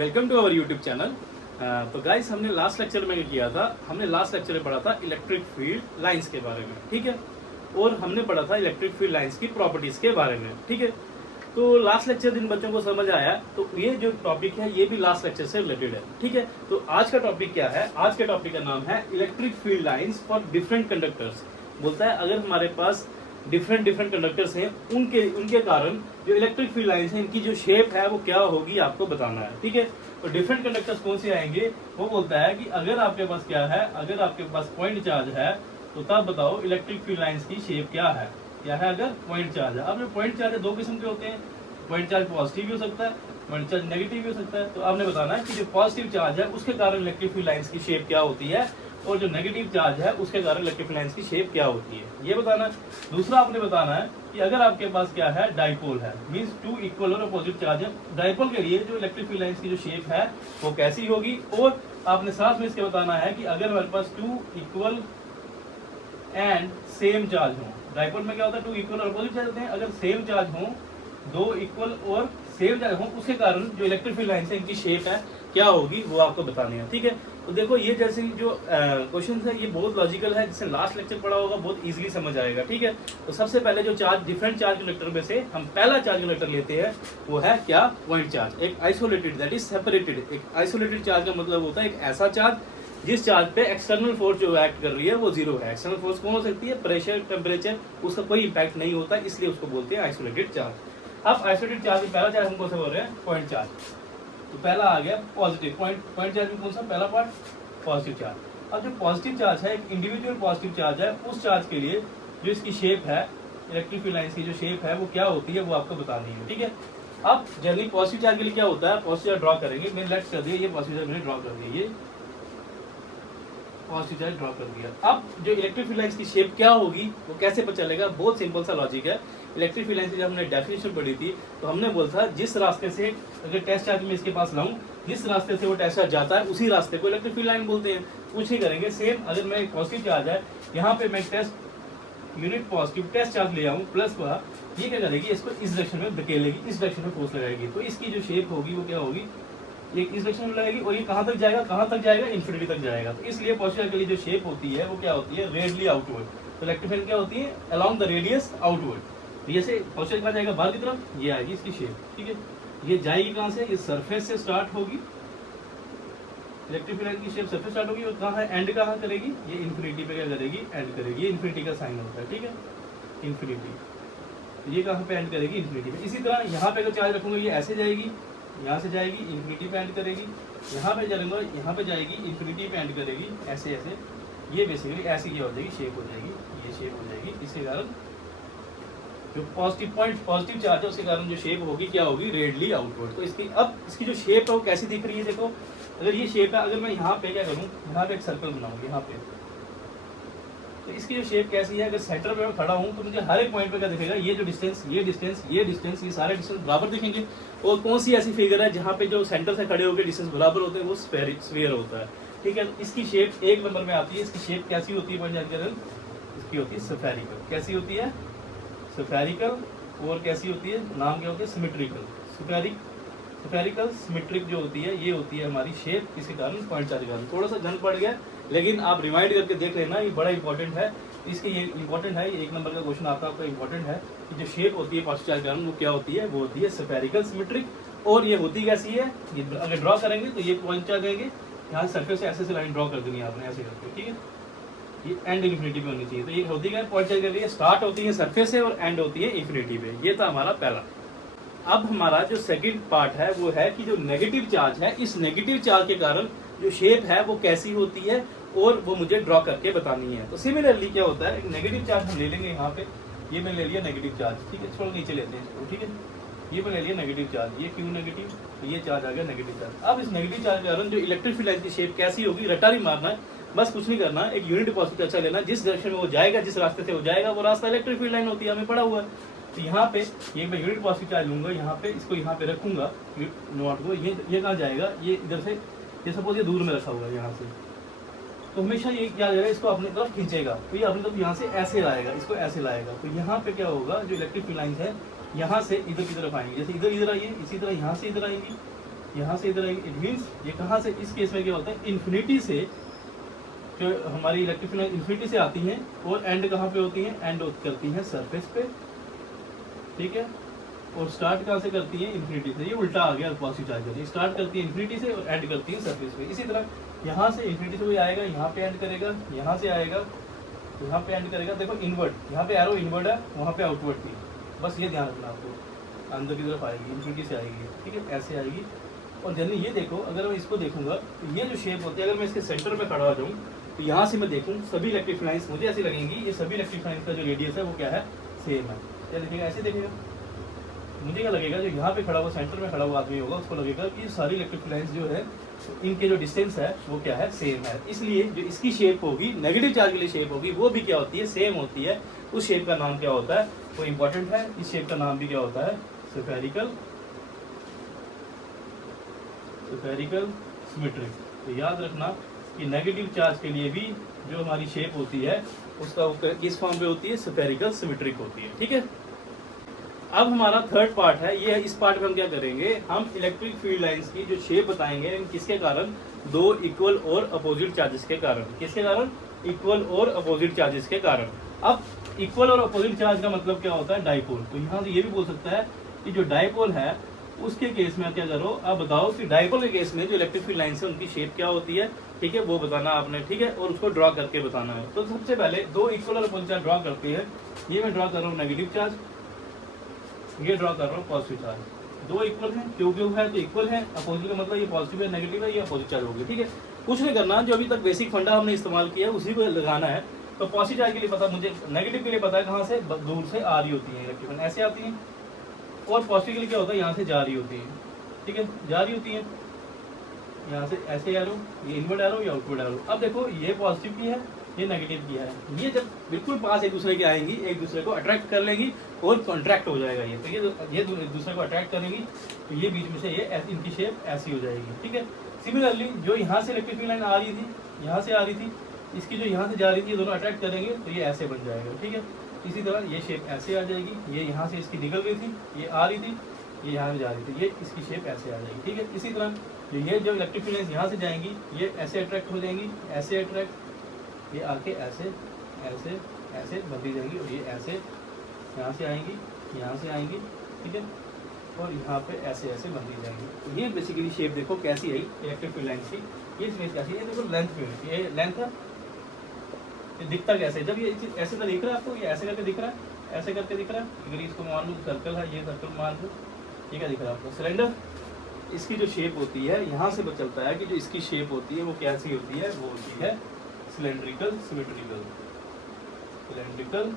Welcome to our YouTube channel. तो guys हमने last lecture में किया था, हमने लास्ट लेक्चर में पढ़ा था इलेक्ट्रिक फील्ड लाइंस के बारे में, ठीक है। और हमने पढ़ा था इलेक्ट्रिक फील्ड लाइंस की प्रॉपर्टीज के बारे में, ठीक है। तो लास्ट लेक्चर जिन बच्चों को समझ आया तो ये जो टॉपिक है ये भी लास्ट लेक्चर से रिलेटेड है, ठीक है। तो आज का टॉपिक क्या है? आज के टॉपिक का नाम है electric field lines for different conductors. बोलता है अगर हमारे पास डिफरेंट कंडक्टर्स हैं उनके कारण जो इलेक्ट्रिक फील्ड लाइंस हैं इनकी जो शेप है वो क्या होगी आपको बताना है, ठीक है। तो डिफरेंट कंडक्टर्स कौन से आएंगे? वो बोलता है कि अगर आपके पास क्या है, अगर आपके पास पॉइंट चार्ज है तो तब बताओ इलेक्ट्रिक फील्ड लाइंस की शेप क्या है अगर पॉइंट चार्ज है। अब जो पॉइंट चार्ज है दो किस्म के होते हैं, पॉइंट चार्ज पॉजिटिव भी हो सकता है, पॉइंट चार्ज नेगेटिव भी हो सकता है। तो आपने बताना है कि जो पॉजिटिव चार्ज है उसके कारण इलेक्ट्रिक फील्ड लाइंस की शेप क्या होती है और जो नेगेटिव चार्ज है उसके कारण इलेक्ट्रिक फील्ड लाइंस की शेप क्या होती है, ये बताना है। दूसरा आपने बताना है कि अगर आपके पास क्या है, डाइपोल है, मींस टू इक्वल और अपोजिट चार्ज है, डाइपोल के लिए जो इलेक्ट्रिक फील्ड लाइंस की जो शेप है वो कैसी होगी। और आपने साथ में इसके बताना है कि अगर हमारे पास two equal and same charge हो, डाइपोल में क्या होता है, टू इक्वल और अपोजिट चार्ज होते हैं, अगर सेम चार्ज हो, दो इक्वल और सेम चार्ज हो, उसके कारण जो इलेक्ट्रिक फील्ड लाइंस है इनकी शेप है क्या होगी वो आपको बतानी है, ठीक है। तो देखो ये जैसे जो क्वेश्चन है ये बहुत लॉजिकल है, जिससे लास्ट लेक्चर पढ़ा होगा बहुत इजीली समझ आएगा, ठीक है। तो सबसे पहले जो चार्ज डिफरेंट चार्ज कंडक्टर में से हम पहला चार्ज कंडक्टर लेते हैं वो है क्या, पॉइंट चार्ज। एक आइसोलेटेड दैट इज सेपरेटेड, एक आइसोलेटेड चार्ज का मतलब होता है एक ऐसा चार्ज जिस चार्ज पे एक्सटर्नल फोर्स जो एक्ट कर रही है वो जीरो है। एक्सटर्नल फोर्स कौन हो सकती है? प्रेशर, टेम्परेचर, उसका कोई इंपैक्ट नहीं होता, इसलिए उसको बोलते हैं आइसोलेटेड चार्ज। अब आइसोलेटेड चार्ज में पहला चार्ज हम कौन सा बोल रहे हैं? Point charge. तो पहला आ गया पॉजिटिव, पॉइंट चार्ज में कौन सा पहला पार्ट? Positive charge. अब जो पॉजिटिव चार्ज है, एक इंडिविजुअल पॉजिटिव चार्ज है, उस चार्ज के लिए जो इसकी शेप है, इलेक्ट्रिक फील्ड लाइंस की जो शेप है वो क्या होती है वो आपको बतानी है, ठीक है। अब जनरली पॉजिटिव चार्ज के लिए क्या होता है, पॉजिटिव चार्ज ड्रॉ करेंगे, मैंने लेट्स कर दिया, ये पॉजिटिव चार्ज मैंने ड्रॉ कर दिया, ये पॉजिटिव चार्ज ड्रॉ कर दिया। अब जो इलेक्ट्रिक फील्ड लाइंस की शेप क्या होगी वो कैसे पता चलेगा? बहुत सिंपल सा लॉजिक है। इलेक्ट्रिक फील्ड लाइंस की जब हमने डेफिनेशन पढ़ी थी तो हमने बोला था जिस रास्ते से अगर टेस्ट चार्ज में इसके पास लाऊं, जिस रास्ते से वो टेस्ट चार्ज जाता है उसी रास्ते को इलेक्ट्रिक फील्ड लाइन बोलते हैं। कुछ ही करेंगे सेम, अगर मैं पॉजिटिव चार्ज है यहाँ पे मैं test unit positive test charge ले आऊँ प्लस का, ये क्या करेगी, इसको इस डायरेक्शन में धकेलेगी, इस डायरेक्शन में फोर्स लगाएगी, तो इसकी जो शेप होगी वो क्या होगी, ये इस डायरेक्शन में लगाएगी और ये कहाँ तक जाएगा, इन्फिनिटी तक जाएगा। तो इसलिए पॉजिटिव के लिए जो शेप होती है वो क्या होती है, रेडियली आउटवर्ड। तो इलेक्ट्रिक फील्ड क्या होती है, अलोंग द रेडियस आउटवर्ड। जैसे पॉजिटिव कहाँ जाएगा, बाहर की तरफ, ये आएगी इसकी शेप, ठीक है। ये जाएगी कहाँ से, ये सरफेस से स्टार्ट होगी, इलेक्ट्रिक फील्ड की शेप सरफेस स्टार्ट होगी और कहाँ है, एंड कहाँ करेगी, ये इन्फिनिटी पे क्या करेगी, एंड करेगी। ये इन्फिनिटी का साइन होता है, ठीक है, इन्फिनिटी। ये कहाँ पे एंड करेगी, इन्फिनिटी पे। इसी तरह यहाँ पे अगर चार्ज रखूंगा ये ऐसे जाएगी, यहाँ से जाएगी इन्फिनिटी पे एंड करेगी, यहाँ पे जाऊंगा यहाँ पे जाएगी इन्फिनिटी पे एंड करेगी, ऐसे ऐसे। ये बेसिकली ऐसी क्या हो जाएगी, शेप हो जाएगी, ये शेप हो जाएगी। इसके कारण जो पॉजिटिव चार्ज है उसके कारण जो शेप होगी क्या होगी, रेडियली आउटवर्ड। तो इसकी जो शेप है वो कैसी दिख रही है, देखो अगर ये शेप है, अगर मैं यहाँ पे क्या करूँ, यहाँ पे एक सर्कल बनाऊँ यहाँ पे, तो इसकी जो शेप कैसी है, अगर सेंटर पे मैं खड़ा हूँ तो मुझे हर एक पॉइंट पे क्या दिखेगा, ये जो डिस्टेंस, ये सारे डिस्टेंस बराबर दिखेंगे। और कौन सी ऐसी फिगर है जहाँ पे जो सेंटर से खड़े होकर डिस्टेंस बराबर होते हैं, वो स्फीयर होता है, ठीक है। इसकी शेप एक नंबर में आती है। इसकी शेप कैसी होती है पॉइंट चार्ज के कारण, इसकी होती है स्फेरिकल। कैसी होती है, स्फेरिकल। और कैसी होती है, नाम क्या होती है, सिमेट्रिकल। स्फेरिकल सिमेट्रिक जो होती है ये होती है हमारी शेप, किसी कारण पॉइंट चार्ज के कारण। थोड़ा सा घन पड़ गया लेकिन आप रिमाइंड करके देख लेना, ये बड़ा इंपॉर्टेंट है। इसके ये इंपॉर्टेंट है, ये एक नंबर का क्वेश्चन आपका इंपॉर्टेंट है कि जो शेप होती है पॉजिटिव चार्ज के कारण वो क्या होती है, वो होती है स्फेरिकल सिमेट्रिक। और ये होती कैसी है, ये अगर ड्रॉ करेंगे तो ये पॉइंट चार्ज देंगे, यहाँ सरफेस से ऐसे लाइन ड्रॉ कर देनी है आपने ऐसे करके, ठीक है। ये एंड इन्फिनिटी पे होनी चाहिए। तो ये होती है पॉइंट चार्ज के लिए स्टार्ट होती है सरफेस से और एंड होती है इन्फिनिटी पे। ये था हमारा पहला। अब हमारा जो सेकंड पार्ट है वो है कि जो नेगेटिव चार्ज है, इस नेगेटिव चार्ज के कारण जो शेप है वो कैसी होती है और वो मुझे ड्रॉ करके बतानी है। तो सिमिलरली क्या होता है, एक नेगेटिव चार्ज हम ले लेंगे यहाँ पे, ये मैंने ले लिया नेगेटिव चार्ज, ठीक है, थोड़ा नीचे लेते हैं इसको, ठीक है। ये मैंने ले लिया नेगेटिव चार्ज, ये क्यों नेगेटिव, तो ये चार्ज आ गया नेगेटिव चार्ज। अब इस नेगेटिव चार्ज के कारण जो इलेक्ट्रिक फील्ड लाइंस की शेप कैसी होगी, रटा नहीं मारना है, बस कुछ नहीं करना, एक यूनिट पॉजिटिव अच्छा लेना, जिस डायरेक्शन में वो जाएगा, जिस रास्ते से वो जाएगा वो रास्ता इलेक्ट्रिक फील्ड लाइन होती है, हमें पड़ा हुआ है। तो यहाँ पे ये मैं यूनिट पॉजिटिव चार्ज लूंगा, यहाँ पे इसको यहाँ पे रखूंगा नोट को, ये कहाँ जाएगा, ये इधर से, ये सपोज ये दूर में रखा हुआ है यहाँ से, तो हमेशा ये क्या जाएगा, इसको अपनी तरफ खींचेगा, तो ये अपनी तरफ यहाँ से ऐसे लाएगा, इसको ऐसे लाएगा। तो यहाँ पे क्या होगा, जो इलेक्ट्रिक फील्ड लाइंस है यहाँ से इधर की तरफ आएंगी, जैसे इधर आई है, इसी तरह यहाँ से इधर आएंगी, यहाँ से इधर आएगी। इट मीन्स ये कहाँ से, इस केस में क्या होता है, इन्फिनिटी से जो हमारी इलेक्ट्रिक फील्ड इन्फिनिटी से आती हैं और एंड कहाँ पे होती हैं, एंड करती हैं सरफेस पे, ठीक है, और स्टार्ट कहाँ से करती है, इन्फिनिटी से। ये उल्टा आ गया पॉजिटिव चार्ज करती है, स्टार्ट करती है इन्फिनिटी से और एंड करती है सरफेस पे। इसी तरह यहाँ से इन्फिनिटी से कोई आएगा, यहाँ पे एंड करेगा, यहाँ से आएगा, यहाँ पे एंड करेगा। देखो इनवर्ड, यहाँ पे एरो इनवर्ड है, वहाँ पे आउटवर्ड थी, बस ये ध्यान रखना आपको। अंदर की तरफ आएगी, इन्फिनिटी से आएगी, ठीक है, ऐसे आएगी। और जनरली ये देखो, अगर मैं इसको देखूंगा तो ये जो शेप होती है, अगर मैं इसके सेंटर पे खड़ा हो जाऊँ तो यहाँ से मैं देखूँ सभी इलेक्ट्रिक लाइन्स मुझे ऐसी लगेंगी, ये सभी इलेक्ट्रिक लाइन्स का जो रेडियस है वो क्या है, सेम है। क्या दिखेगा, ऐसे देखेगा, मुझे क्या लगेगा, जो यहाँ पे खड़ा हुआ सेंटर में खड़ा हुआ आदमी होगा उसको लगेगा कि सारी इलेक्ट्रिक लाइन्स जो है तो इनके जो डिस्टेंस है वो क्या है, सेम है। इसलिए जो इसकी शेप होगी, नेगेटिव चार्ज के लिए शेप होगी, वो भी क्या होती है, सेम होती है। उस शेप का नाम क्या होता है, वो इंपॉर्टेंट है। इस शेप का नाम भी क्या होता है, स्फेरिकल सिमेट्रिक। तो याद रखना कि नेगेटिव चार्ज के लिए भी जो हमारी शेप होती है उसका किस फॉर्म पे होती है, स्फेरिकल सिमेट्रिक होती है, ठीक है। अब हमारा थर्ड पार्ट है, ये है, इस पार्ट में हम क्या करेंगे, हम इलेक्ट्रिक फील्ड लाइंस की जो शेप बताएंगे, किसके कारण, दो इक्वल और अपोजिट चार्जेस के कारण। किसके कारण, इक्वल और अपोजिट चार्जेस के कारण। अब इक्वल और अपोजिट चार्ज का मतलब क्या होता है, डाइपोल। तो यहाँ से ये भी बोल सकता है कि जो डाइपोल है उसके केस में क्या करो, अब बताओ कि डाइपोल के केस में जो इलेक्ट्रिक फील्ड लाइन्स है उनकी शेप क्या होती है, ठीक है, वो बताना आपने, ठीक है, और उसको ड्रॉ करके बताना है। तो सबसे पहले दो इक्वल और अपोजिट चार्ज ड्रॉ करते हैं। ये मैं ड्रॉ कर रहा हूँ नेगेटिव चार्ज, ये ड्रॉ कर रहा हूँ पॉजिटिव चार्ज। दो इक्वल हैं, क्यों क्यों है तो इक्वल है, अपोजिट का मतलब ये पॉजिटिव है, नेगेटिव है, ये अपोजिट चार्ज हो गया, ठीक है। कुछ नहीं करना, जो अभी तक बेसिक फंडा हमने इस्तेमाल किया है उसी को लगाना है। तो पॉजिटिव चार्ज के लिए पता, मुझे नेगेटिव के लिए पता है कहाँ से, दूर से आ रही होती है इलेक्ट्रिकल, ऐसे आती है। और पॉजिटिव के लिए क्या होता है, यहाँ से जा रही होती है, ठीक है, जा रही होती है यहाँ से, ऐसे एरो, ये इनवर्ड एरो या आउटवर्ड एरो। अब देखो ये पॉजिटिव की है, ये नेगेटिव की है, ये जब बिल्कुल पास एक दूसरे के आएंगी, एक दूसरे को अट्रैक्ट कर लेंगी और कॉन्ट्रैक्ट हो जाएगा ये। तो ये एक दूसरे को अट्रैक्ट करेंगी, तो ये बीच में से ये इनकी शेप ऐसी हो जाएगी, ठीक है। सिमिलरली जो यहाँ से इलेक्ट्रिक फील्ड लाइन आ रही थी, यहाँ से आ रही थी, इसकी जो यहाँ से जा रही थी, ये दोनों अट्रैक्ट करेंगे तो ये ऐसे बन जाएगा, ठीक है। इसी तरह ये शेप ऐसे आ जाएगी, ये यहाँ से इसकी निकल रही थी, ये आ रही थी, ये यहाँ जा रही थी, ये इसकी शेप ऐसे आ जाएगी, ठीक है। इसी तरह ये जो इलेक्ट्रिक फील्ड लाइन्स यहाँ से जाएंगी, ये ऐसे अट्रैक्ट हो जाएंगी, ऐसे अट्रैक्ट, ये आके ऐसे ऐसे ऐसे बनती जाएंगी, और ये ऐसे यहाँ से आएंगी, यहाँ से आएंगी, ठीक है, और यहाँ पे ऐसे ऐसे बनती जाएंगी। तो ये बेसिकली शेप देखो कैसी आई इलेक्ट्रिक फील्ड लाइन्स की, ये इसमें कैसी है, देखो लेंथ पे, ये लेंथ है, ये दिखता कैसे, जब ये चीज़ ऐसे तो दिख रहा है आपको, ये ऐसे करके दिख रहा है, ऐसे करके दिख रहा है। अगर इसको मान लो सर्कल है, ये सर्कल मान लो, ये क्या दिख रहा है आपको, सिलेंडर। इसकी जो शेप होती है, यहाँ से पता चलता है कि जो इसकी शेप होती है वो कैसी होती है, वो होती है सिलेंड्रिकल सिमेट्रिकल, सिलेंड्रिकल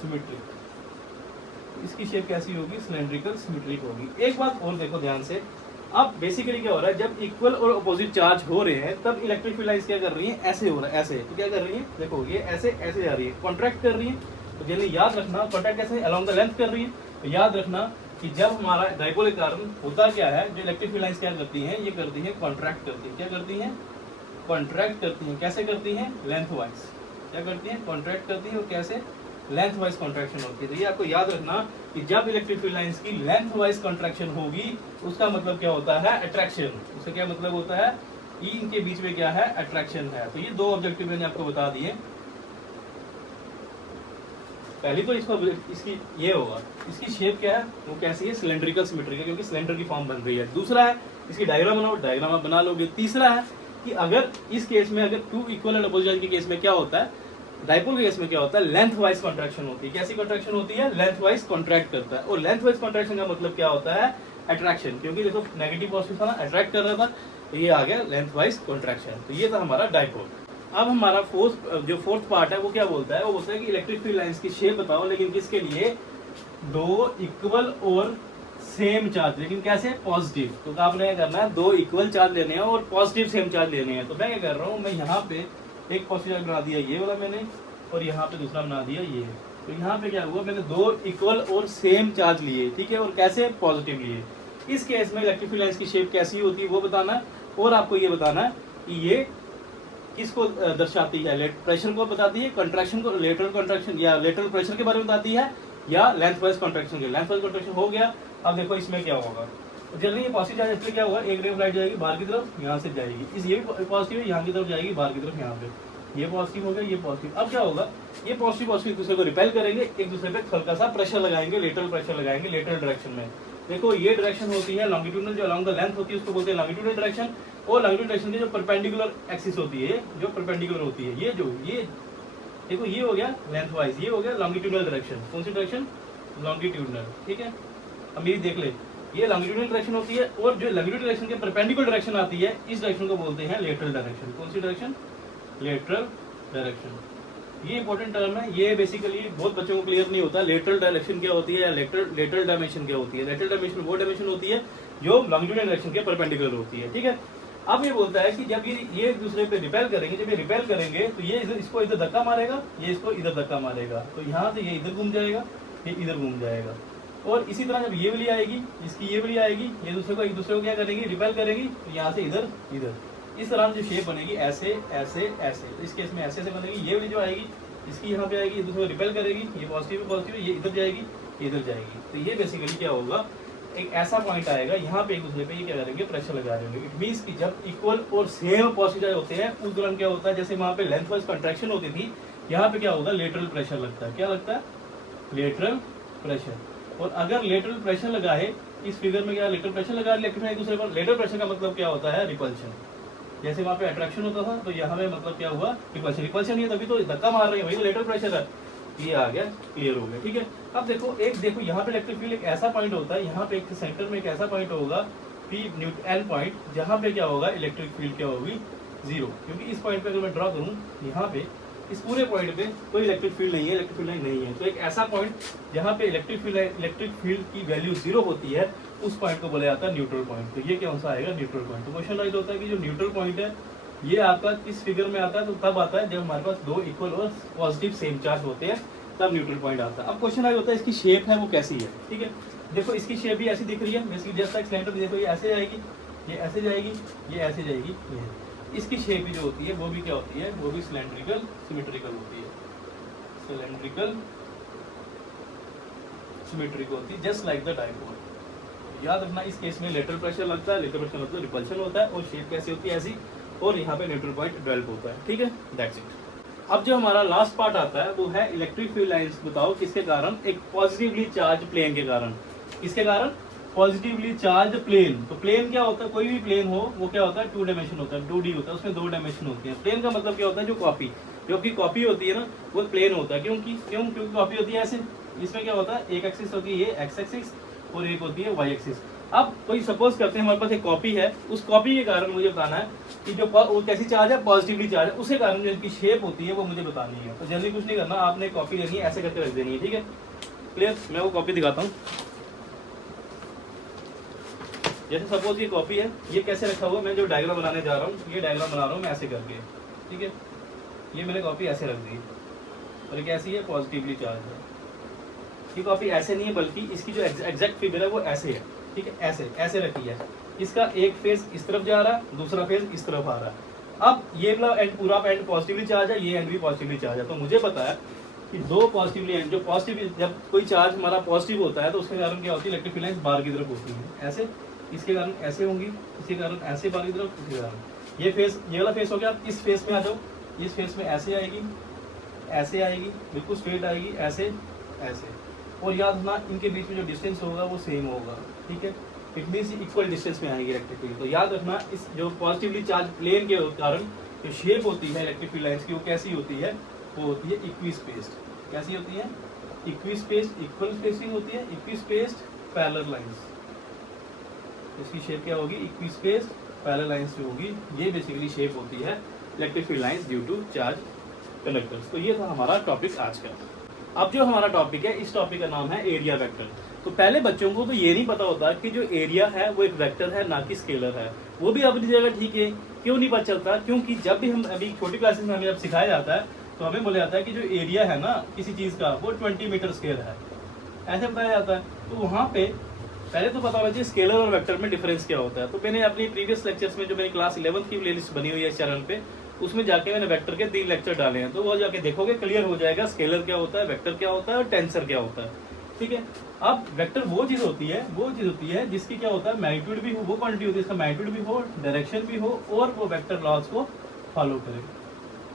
सिमेट्रिक। इसकी शेप कैसी होगी, सिलेंड्रिकल सिमेट्रिक होगी। एक बात और देखो ध्यान से, अब बेसिकली क्या हो रहा है, जब इक्वल और अपोजिट चार्ज हो रहे हैं तब इलेक्ट्रिक फील्ड लाइन्स क्या कर रही हैं, ऐसे हो रहा है, ऐसे। तो क्या कर रही है, देखो ये ऐसे ऐसे जा रही है, कॉन्ट्रैक्ट कर रही है। तो जल्दी याद रखना, कॉन्ट्रैक्ट कैसे, अलोंग द लेंथ कर रही है। तो याद रखना कि जब हमारा डाइपोल के कारण होता क्या है, जो इलेक्ट्रिक फील्ड लाइन्स क्या करती हैं, ये करती हैं कॉन्ट्रैक्ट करती हैं। क्या करती हैं, कॉन्ट्रैक्ट करती हैं। कैसे करती हैं, लेंथ वाइज। क्या करती हैं, कॉन्ट्रैक्ट करती हैं, और कैसे, लेंथ वाइज कॉन्ट्रैक्शन होती है। तो ये आपको याद रखना कि जब इलेक्ट्रिक फील्ड लाइन्स की लेंथ वाइज कॉन्ट्रैक्शन होगी उसका मतलब क्या होता है, अट्रैक्शन। उसका क्या मतलब होता है, इनके बीच में क्या है, अट्रैक्शन है। तो ये दो ऑब्जेक्टिव मैंने आपको बता दिए। पहली तो इसकी ये होगा, इसकी शेप क्या है, वो कैसी है, सिलेंड्रिकल सिमेट्रिकल, क्योंकि सिलेंडर की फॉर्म बन रही है। दूसरा है इसकी डायग्राम बनाओ, डायग्राम आप बना लोगे। तीसरा है कि अगर इस केस में, अगर टू इक्वल एंड अपोजिट के केस में क्या होता है, डाइपोल के केस में क्या होता है, लेंथ वाइज कॉन्ट्रैक्शन होती है। कैसी कॉन्ट्रैक्शन होती है, लेंथ वाइज कॉन्ट्रैक्ट करता है। और लेंथ वाइज कॉन्ट्रैक्शन का मतलब क्या होता है, अट्रैक्शन। क्योंकि देखो नेगेटिव पॉजिटिव था ना, अट्रैक्ट कर रहा था, तो ये आ गया लेंथ वाइज कॉन्ट्रैक्शन। तो ये था हमारा डाइपोल। अब हमारा फोर्थ पार्ट है वो क्या बोलता है, वो बोलता है कि इलेक्ट्रिक फील्ड लाइंस की शेप बताओ, लेकिन किसके लिए, दो इक्वल और सेम चार्ज, लेकिन कैसे, पॉजिटिव। तो आपने क्या करना है, दो इक्वल चार्ज लेने हैं और पॉजिटिव सेम चार्ज लेने हैं। तो मैं क्या कर रहा हूँ, मैं यहाँ पे एक पॉजिटिव चार्ज बना दिया ये वाला मैंने, और यहाँ पे दूसरा बना दिया ये। तो यहाँ पे क्या हुआ, मैंने दो इक्वल और सेम चार्ज लिए, ठीक है, और कैसे, पॉजिटिव लिए। इस केस में इलेक्ट्रिक फील्ड लाइंस की शेप कैसी होती है वो बताना है, और आपको ये बताना है कि ये किसको दर्शाती है, प्रेशर को बताती है, कंट्रैक्शन को, लेटरल कंट्रैक्शन या लेटरल प्रेशर के बारे में बताती है, या लेंथ वाइज कॉन्ट्रैक्शन के। लेंथ वाइज कॉन्ट्रैक्शन हो गया। अब देखो इसमें क्या होगा, जनरली ये पॉजिटिव चार्ज इसलिए क्या होगा, एक रे ऑफ लाइट जाएगी बाहर की तरफ, यहाँ से जाएगी, इस ये भी पॉजिटिव है, यहाँ की तरफ जाएगी बाहर की तरफ, यहाँ पे ये पॉजिटिव हो गया, ये पॉजिटिव। अब क्या होगा, ये पॉजिटिव पॉजिटिव एक दूसरे को रिपेल करेंगे, एक दूसरे पे हल्का सा प्रेशर लगाएंगे, लेटरल प्रेशर लगाएंगे लेटरल डायरेक्शन में। देखो ये डायरेक्शन होती है लॉन्गिट्यूडनल, जो अलॉन्ग द लेंथ होती है उसको बोलते हैं लॉन्गिट्यूडनल डायरेक्शन, और लॉन्गिट्यूडनल डायरेक्शन की जो परपेंडिकुलर एक्सिस होती है, जो परपेंडिकुलर होती है, ये जो ये देखो ये हो गया लेंथ वाइज, ये हो गया लॉन्गिट्यूडनल डायरेक्शन। कौन सी डायरेक्शन, लॉन्गिट्यूडनल, ठीक है। अब मेरी देख ले, ये लॉन्गिट्यूडनल डायरेक्शन होती है, और जो लॉन्गिट्यूडनल डायरेक्शन के परपेंडिकुलर डायरेक्शन आती है, इस डायरेक्शन को बोलते हैं लेटरल डायरेक्शन। कौन सी डायरेक्शन, लेटरल डायरेक्शन। ये इंपॉर्टेंट टर्म है, ये बेसिकली बहुत बच्चों को क्लियर नहीं होता, लेटरल डायरेक्शन क्या होती है या लेटरल डायमेंशन क्या होती है। लेटरल डायमेंशन वो डायमेंशन होती है जो लॉन्गिट्यूडनल डायरेक्शन के परपेंडिकुलर होती है, ठीक है। अब ये बोलता है कि जब ये एक दूसरे पे रिपेल करेंगे, जब ये रिपेल करेंगे तो ये इसको इधर धक्का मारेगा, ये इसको इधर धक्का मारेगा, तो यहाँ से ये इधर घूम जाएगा, ये इधर घूम जाएगा। और इसी तरह जब ये वाली आएगी, इसकी ये वाली आएगी, ये दूसरे को एक दूसरे को क्या करेंगी, रिपेल करेंगी, तो यहाँ से इधर इधर, इस तरह जो शेप बनेगी ऐसे ऐसे ऐसे। तो इस केस में ऐसे ऐसे बनेगी। ये वाली जो आएगी इसकी यहाँ पे आएगी, दूसरे को रिपेल करेगी, ये पॉजिटिव है, ये इधर जाएगी, ये इधर जाएगी। तो ये बेसिकली क्या होगा, एक ऐसा पॉइंट आएगा यहाँ पे एक दूसरे पे ये क्या करेंगे, प्रेशर लगा रहे होंगे। इट मींस कि जब इक्वल और सेम पॉजिटिव होते हैं उस दौरान क्या होता है, जैसे वहाँ पे लेंथ वाइज कंट्रैक्शन होती थी, यहाँ पे क्या होगा, लेटरल प्रेशर लगता है। क्या लगता है, लेटरल प्रेशर। और अगर लेटरल प्रेशर लगा है, इस फिगर में क्या लेटरल प्रेशर लगा इलेक्ट्रॉन एक दूसरे पर, लेटरल प्रेशर का मतलब क्या होता है, रिपल्शन। जैसे वहाँ पे अट्रैक्शन होता था तो यहाँ पे मतलब क्या हुआ, रिपल्शन। रिपल्शन नहीं है तभी तो धक्का मार रहे हैं, वही तो लेटरल प्रेशर है। ये आ गया, क्लियर हो गया, ठीक है। अब देखो देखो यहाँ पे इलेक्ट्रिक फील्ड एक ऐसा पॉइंट होता है, यहाँ पे एक सेंटर में एक ऐसा पॉइंट होगा पी एन पॉइंट, जहाँ पे क्या होगा, इलेक्ट्रिक फील्ड क्या होगी, जीरो। क्योंकि इस पॉइंट पे अगर मैं ड्रॉ करूँ, यहाँ पे इस पूरे पॉइंट पे कोई इलेक्ट्रिक फील्ड नहीं है, इलेक्ट्रिक फील्ड लाइन नहीं है। तो एक ऐसा पॉइंट जहाँ पे इलेक्ट्रिक फील्ड की वैल्यू जीरो होती है, उस पॉइंट को बोला जाता है न्यूट्रल पॉइंट। तो ये कौन सा आएगा, न्यूट्रल पॉइंट। तो क्वेश्चन राइज होता है कि जो न्यूट्रल पॉइंट है ये आपका किस फिगर में आता है, तो तब आता है जब हमारे पास दो इक्वल और पॉजिटिव सेम चार्ज होते हैं, तब न्यूट्रल पॉइंट आता है। अब क्वेश्चन राइज होता है इसकी शेप है वो कैसी है, ठीक है। देखो इसकी शेप भी ऐसी दिख रही है, बेसिकली जस्ट लाइक सिलेंडर। देखो ये ऐसे जाएगी, ये ऐसे जाएगी, ये ऐसे जाएगी, इसकी शेप भी जो होती है वो भी क्या होती है, वो भी सिलेंड्रिकल सिमेट्रिकल होती है। सिलेंड्रिकल सिमेट्रिक होती है, जस्ट लाइक द डायपोल। याद रखना इस केस में लेटरल प्रेशर लगता है, लेटरल प्रेशर मतलब रिपल्शन होता है, और शेप कैसी होती है, ऐसी, और यहाँ पे न्यूट्रल पॉइंट डेवलप होता है, ठीक है। That's it. अब जो हमारा लास्ट पार्ट आता है वो है इलेक्ट्रिक फील्ड लाइंस। बताओ किसके कारण, एक पॉजिटिवली चार्ज प्लेन के कारण। किसके कारण, पॉजिटिवली चार्ज प्लेन। तो प्लेन क्या होता है, कोई भी प्लेन हो वो क्या होता है, टू डायमेंशन होता है, 2D होता है, उसमें दो डायमेंशन होती है। प्लेन का मतलब क्या होता है, जो कॉपी, जो आपकी कॉपी होती है ना, वो प्लेन होता है। क्योंकि कॉपी होती है ऐसे, इसमें क्या होता है, एक एक्सिस होती है ये एक्स एक्सिस, और एक होती है वाई एक्सिस। अब कोई सपोज करते हैं हमारे पास एक कॉपी है, उस कॉपी के कारण मुझे बताना है कि जो वो कैसी चार्ज है, पॉजिटिवली चार्ज है, उसके कारण जो इसकी शेप होती है वो मुझे बतानी है। तो जल्दी कुछ नहीं करना, आपने कॉपी लेनी है, ऐसे करके रख देनी है, ठीक है। क्लियर, मैं वो कॉपी दिखाता हूँ। जैसे सपोज ये कॉपी है, ये कैसे रखा हुआ, मैं जो डायग्राम बनाने जा रहा हूँ, ये डायग्राम बना रहा हूँ मैं ऐसे करके, ठीक है। ये मैंने कॉपी ऐसे रख दी, और कैसी है, पॉजिटिवली चार्ज है। ये कॉपी ऐसे नहीं है, बल्कि इसकी जो एग्जैक्ट फिगर है वो ऐसे है, ठीक है, ऐसे ऐसे रखी है। इसका एक फेस इस तरफ जा रहा है, दूसरा फेस इस तरफ आ रहा है। अब ये एंड पूरा एंड पॉजिटिवली चार्ज है, ये एंड भी पॉजिटिवली चार्ज है। तो मुझे पता है कि दो पॉजिटिवली एंड, जो पॉजिटिव, जब कोई चार्ज हमारा पॉजिटिव होता है तो उसके कारण क्या होती है, इलेक्ट्रिक फील्ड लाइंस बाहर की तरफ होती है, ऐसे, इसके कारण ऐसे होंगी, इसके कारण ऐसे बाहर की तरफ, इसके कारण ये फेस, ये वाला फेस हो गया। इस फेस में आ जाओ, इस फेस में ऐसे आएगी, ऐसे आएगी, बिल्कुल स्ट्रेट आएगी, ऐसे ऐसे। और याद रखना इनके बीच में जो डिस्टेंस होगा वो सेम होगा, ठीक है। इट मीन्स इक्वल डिस्टेंस में आएगी इलेक्ट्रिक फील्ड। तो याद रखना इस जो पॉजिटिवली चार्ज प्लेन के कारण जो शेप होती है इलेक्ट्रिक फील्ड लाइंस की, वो कैसी होती है, वो होती है इक्वी स्पेस्ड। कैसी होती है, इक्वी स्पेस्ड, इक्वल स्पेसिंग होती है, इक्वी स्पेस्ड पैरेलल लाइंस। इसकी शेप क्या होगी, इक्वी स्पेस्ड पैरेलल लाइंस जो होगी, ये बेसिकली शेप होती है electric field lines due to charge conductors. तो ये था हमारा टॉपिक आज का। अब जो हमारा टॉपिक है, इस टॉपिक का नाम है एरिया वेक्टर। तो पहले बच्चों को तो ये नहीं पता होता कि जो एरिया है वो एक वेक्टर है, ना कि स्केलर है। वो भी अपनी जगह ठीक है, क्यों नहीं पता चलता, क्योंकि जब भी हम अभी छोटी क्लासेस में हमें जब सिखाया जाता है तो हमें बोला जाता है कि जो एरिया है ना किसी चीज़ का, वो 20 मीटर स्क्वायर है, ऐसे बताया जाता है। तो वहाँ पे पहले तो पता होना चाहिए स्केलर और वेक्टर में डिफरेंस क्या होता है। तो मैंने अपनी प्रीवियस लेक्चर्स में, जो मेरी क्लास 11th की प्लेलिस्ट बनी हुई है इस चैनल पे, उसमें जाके मैंने वेक्टर के 3 लेक्चर डाले हैं। तो वो जाके देखोगे, क्लियर हो जाएगा स्केलर क्या होता है, वेक्टर क्या होता है और टेंसर क्या होता है। ठीक है। अब वेक्टर वो चीज़ होती है जिसकी क्या होता है, मैग्नीट्यूड भी हो, वो क्वांटिटी होती है इसका मैग्नीट्यूड भी हो, डायरेक्शन भी हो और वो वेक्टर लॉज को फॉलो करे।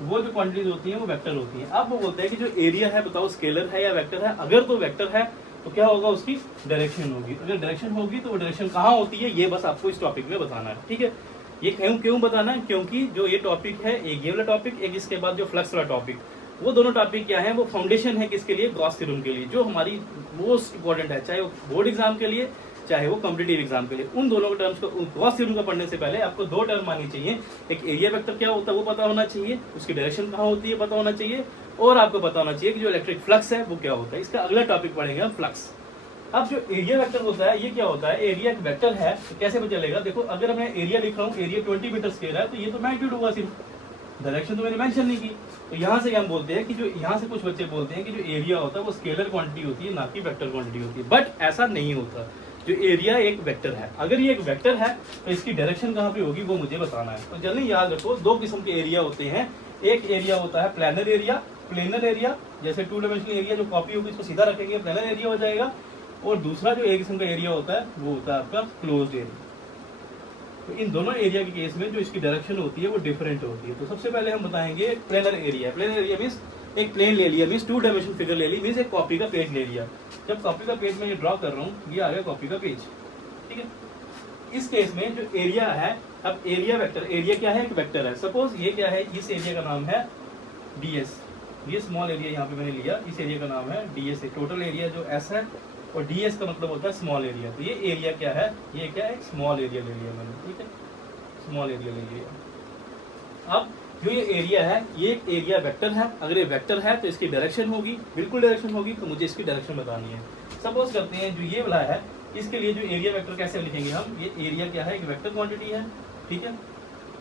वो जो क्वांटिटीज होती हैं वो वेक्टर होती हैं। अब वो बोलते हैं कि जो एरिया है बताओ स्केलर है या वेक्टर है। अगर तो वेक्टर है तो क्या होगा, उसकी डायरेक्शन होगी। अगर डायरेक्शन होगी तो वो डायरेक्शन कहाँ होती है, ये बस आपको इस टॉपिक में बताना है, ठीक है। ये क्यों बताना है, क्योंकि जो ये टॉपिक है, एक ये वाला टॉपिक, एक इसके बाद जो फ्लक्स वाला टॉपिक, वो दोनों टॉपिक क्या है, वो फाउंडेशन है किसके लिए, गॉस थ्योरम के लिए, जो हमारी मोस्ट इंपॉर्टेंट है, चाहे वो बोर्ड एग्जाम के लिए चाहे वो कॉम्पिटिटिव एग्जाम के लिए। उन दोनों के टर्म्स को, गॉस थ्योरम का पढ़ने से पहले आपको दो टर्म आनी चाहिए। एक एरिया वेक्टर क्या होता है वो पता होना चाहिए, उसकी डायरेक्शन कहाँ होती है पता होना चाहिए, और आपको पता होना चाहिए कि जो इलेक्ट्रिक फ्लक्स है वो क्या होता है। इसका अगला टॉपिक पढ़ेंगे हम फ्लक्स। अब जो एरिया वेक्टर होता है ये क्या होता है, एरिया एक वेक्टर है तो कैसे पता चलेगा। देखो अगर मैं एरिया लिख रहा हूँ, एरिया 20 मीटर स्क्वायर है, तो ये तो मैग्नीट्यूड हुआ, सिर्फ डायरेक्शन तो मैंने मेंशन नहीं की। तो यहाँ से हम बोलते हैं कि जो यहाँ से कुछ बच्चे बोलते हैं कि जो एरिया होता है वो स्केलर क्वांटिटी होती है, ना कि वेक्टर क्वांटिटी होती है। बट ऐसा नहीं होता, जो एरिया एक वेक्टर है, अगर ये एक वेक्टर है तो इसकी डायरेक्शन कहाँ पे होगी वो मुझे बताना है। तो जल्दी याद रखो, दो किस्म के एरिया होते हैं। एक एरिया होता है प्लानर एरिया, जैसे 2 डायमेंशनल एरिया जो कॉपी होगी इसको सीधा रखेंगे प्लानर एरिया हो जाएगा। और दूसरा जो एक किस्म का एरिया होता है वो होता है आपका क्लोज्ड एरिया। तो इन दोनों एरिया के केस में जो इसकी डायरेक्शन होती है वो डिफरेंट होती है। तो सबसे पहले हम बताएंगे प्लेनर एरिया मीन्स एक प्लेन ले लिया, मीन्स 2 डायमेंशनल फिगर ले ली, मीन्स एक कॉपी का पेज ले लिया। जब कॉपी का पेज में ये ड्रॉ कर रहा हूँ, ये आ गया कॉपी का पेज, ठीक है। इस केस में जो एरिया है, अब एरिया वेक्टर, एरिया क्या है, एक वेक्टर है। सपोज ये क्या है, इस एरिया का नाम है ds, ये स्मॉल एरिया यहाँ पे मैंने लिया, इस एरिया का नाम है ds है। टोटल एरिया जो s है और ds का मतलब होता है स्मॉल एरिया। तो ये एरिया क्या है, ये क्या है, स्मॉल एरिया ले लिया मैंने, ठीक है, स्मॉल एरिया ले लिया। अब जो ये एरिया है ये एक एरिया वेक्टर है। अगर ये वेक्टर है तो इसकी डायरेक्शन होगी, बिल्कुल डायरेक्शन होगी, तो मुझे इसकी डायरेक्शन बतानी है। सपोज करते हैं जो ये वाला है, इसके लिए जो एरिया वेक्टर कैसे लिखेंगे हम, ये एरिया क्या है, एक वेक्टर क्वांटिटी है, ठीक है।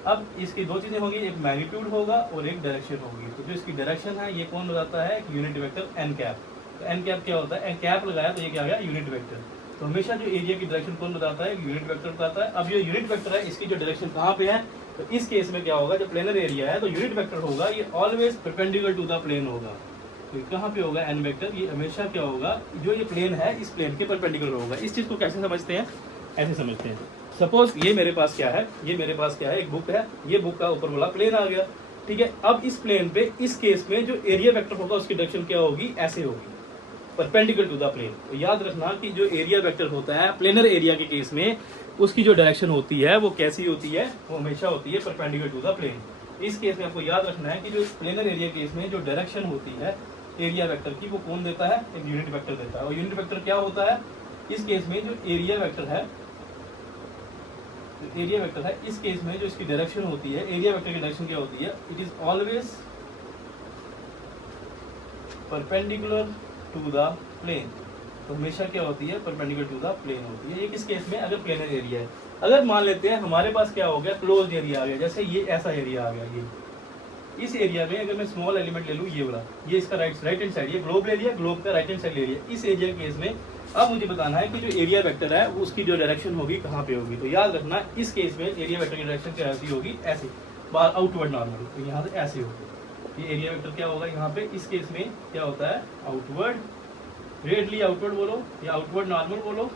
अब इसकी दो चीजें होंगी, एक मैग्नीट्यूड होगा और एक डायरेक्शन होगी। तो जो इसकी डायरेक्शन है ये कौन बताता है, एक यूनिट वेक्टर एन कैप। तो एन कैप क्या होता है, एन कैप लगाया तो ये क्या आ गया, यूनिट वेक्टर। तो हमेशा जो एरिया की डायरेक्शन कौन बताता है, यूनिट वेक्टर बताता है। अब ये यूनिट वेक्टर है, इसकी जो डायरेक्शन कहाँ पे है, तो इस केस में क्या होगा, जो प्लेनर एरिया है तो यूनिट वेक्टर होगा, ये always perpendicular to the plane होगा। तो कहाँ पे होगा एन वेक्टर, ये हमेशा क्या होगा, जो ये प्लेन है इस प्लेन के परपेंडिकुलर होगा। इस चीज को कैसे समझते हैं, ऐसे समझते हैं। सपोज ये मेरे पास क्या है, एक बुक है, ये बुक का ऊपर वाला प्लेन आ गया, ठीक है। अब इस प्लेन पे इस केस में जो एरिया वेक्टर होगा उसकी डायरेक्शन क्या होगी, ऐसे होगी, परपेंडिकुलर टू द प्लेन। तो याद रखना कि जो एरिया वेक्टर होता है प्लेनर एरिया के केस में, उसकी जो डायरेक्शन होती है वो कैसी होती है, वो हमेशा होती है परपेंडिकुलर टू द प्लेन। इस केस में आपको याद रखना है कि जो प्लेनर एरिया केस में जो डायरेक्शन होती है एरिया वेक्टर की, वो कौन देता है, एक यूनिट वेक्टर देता है। और यूनिट वेक्टर क्या होता है, इस केस में जो एरिया वेक्टर है, इस केस में जो इसकी डायरेक्शन होती है, एरिया वेक्टर की डायरेक्शन क्या होती है, it is always perpendicular to the plane. तो हमेशा क्या होती है, परपेंडिकुलर टू द प्लेन होती है। ये किस केस में, अगर प्लेनर एरिया है। अगर मान लेते हैं हमारे पास क्या हो गया, क्लोज एरिया आ गया, जैसे ये ऐसा एरिया आ गया, ये इस एरिया में अगर मैं स्मॉल एलिमेंट ले लूँ, ये वाला, ये इसका राइट हैंड साइड, ये ग्लोब ले लिया, ग्लोब का राइट हैंड साइड ले लिया। इस एरिया केस में अब मुझे बताना है कि जो एरिया वेक्टर है उसकी जो डायरेक्शन होगी कहाँ पे होगी। तो याद रखना इस केस में एरिया वेक्टर की डायरेक्शन कैसी होगी, ऐसे बाहर आउटवर्ड नॉर्मल, तो यहाँ से ऐसे होगी। ये एरिया वेक्टर क्या होगा यहाँ पे, इस केस में क्या होता है, आउटवर्ड, रेडली आउटवर्ड बोलो या आउटवर्ड नॉर्मल बोलो,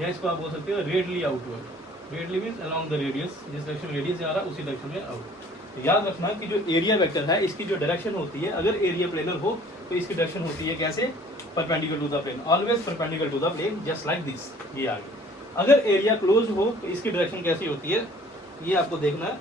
या इसको आप बोल सकते हो radially outward. Radially means along the radius, जिस डायरेक्शन रेडियस जा रहा है उसी डायरेक्शन में आउट। तो याद रखना कि जो एरिया वेक्टर है इसकी जो डायरेक्शन होती है, अगर एरिया प्लेनर हो तो इसकी डायरेक्शन होती है कैसे, perpendicular to the plane, always perpendicular to the plane, just like this, ये आ गया। अगर एरिया क्लोज हो तो इसकी डायरेक्शन कैसी होती है, ये आपको देखना है।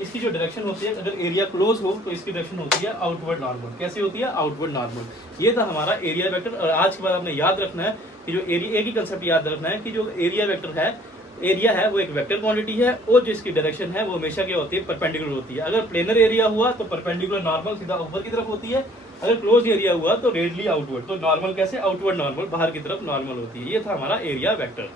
इसकी जो डायरेक्शन होती है, अगर एरिया क्लोज हो तो इसकी डायरेक्शन होती है आउटवर्ड नॉर्मल। कैसी होती है, आउटवर्ड नॉर्मल। ये था हमारा एरिया वेक्टर। और आज के बाद आपने याद रखना है कि जो एरिया, एक ही कंसेप्ट याद रखना है कि जो एरिया वेक्टर है, एरिया है वो एक वेक्टर क्वांटिटी है, और जो इसकी डायरेक्शन है वो हमेशा क्या होती है, परपेंडिकुलर होती है। अगर प्लेनर एरिया हुआ तो परपेंडिकुलर नॉर्मल सीधा ऊपर की तरफ होती है, अगर क्लोज एरिया हुआ तो रेडली आउटवर्ड। तो नॉर्मल कैसे, आउटवर्ड नॉर्मल, बाहर की तरफ नॉर्मल होती है। ये था हमारा एरिया वेक्टर।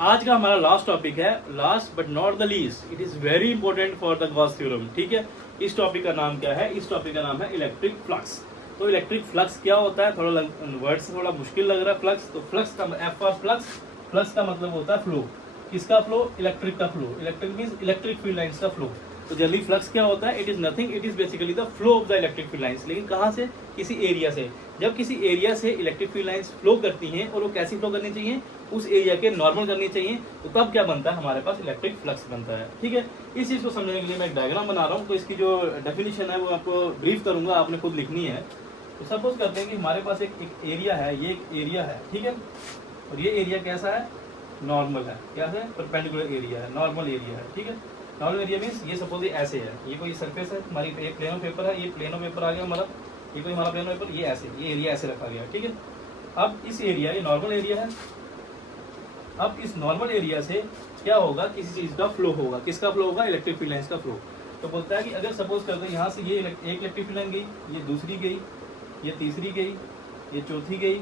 आज का हमारा लास्ट टॉपिक है, last but not the least, it is very important for the Gauss theorem, ठीक है। इस टॉपिक का नाम क्या है, इस टॉपिक का नाम है इलेक्ट्रिक फ्लक्स। तो इलेक्ट्रिक फ्लक्स क्या होता है, थोड़ा वर्ड से थोड़ा मुश्किल लग रहा है फ्लक्स। तो फ्लक्स का एफ फॉर फ्लक्स, फ्लक्स का मतलब होता है फ्लो। किसका फ्लो, इलेक्ट्रिक का flow. Electric means electric field lines का फ्लो। तो जनरली फ्लक्स क्या होता है, it is nothing, it is basically the flow of the electric field lines. लेकिन कहाँ से, किसी एरिया से। जब किसी एरिया से इलेक्ट्रिक फील्ड लाइंस फ्लो करती हैं और वो कैसी फ्लो करनी चाहिए, उस एरिया के नॉर्मल करनी चाहिए, तो तब क्या बनता है, हमारे पास इलेक्ट्रिक फ्लक्स बनता है। ठीक है, इस चीज़ को समझने के लिए मैं एक डायग्राम बना रहा हूँ। तो इसकी जो डेफिनेशन है वो आपको ब्रीफ करूंगा, आपने खुद लिखनी है। तो सपोज करते हैं कि हमारे पास एक एरिया है, ये एक एरिया है, ठीक है, और ये एरिया कैसा है, नॉर्मल है। क्या है, परपेंडिकुलर एरिया है, नॉर्मल एरिया है। ठीक है, नॉर्मल एरिया मीन्स ये सपोज ये ऐसे है, ये कोई सरफेस है, हमारी एक प्लेनो पेपर है, ये प्लेनो पेपर आ गया हमारा, ये कोई हमारा प्लेनो पेपर, ये ऐसे, ये एरिया ऐसे रखा गया। ठीक है, अब इस एरिया, ये नॉर्मल एरिया है, अब इस नॉर्मल एरिया से क्या होगा, किसी चीज़ का फ्लो होगा। किसका फ्लो होगा, इलेक्ट्रिक फील्ड लाइन्स का फ्लो। तो बोलता है कि अगर सपोज करते हैं यहाँ से ये एक इलेक्ट्रिक फील्ड लाइन गई, ये दूसरी गई, ये तीसरी गई, ये चौथी गई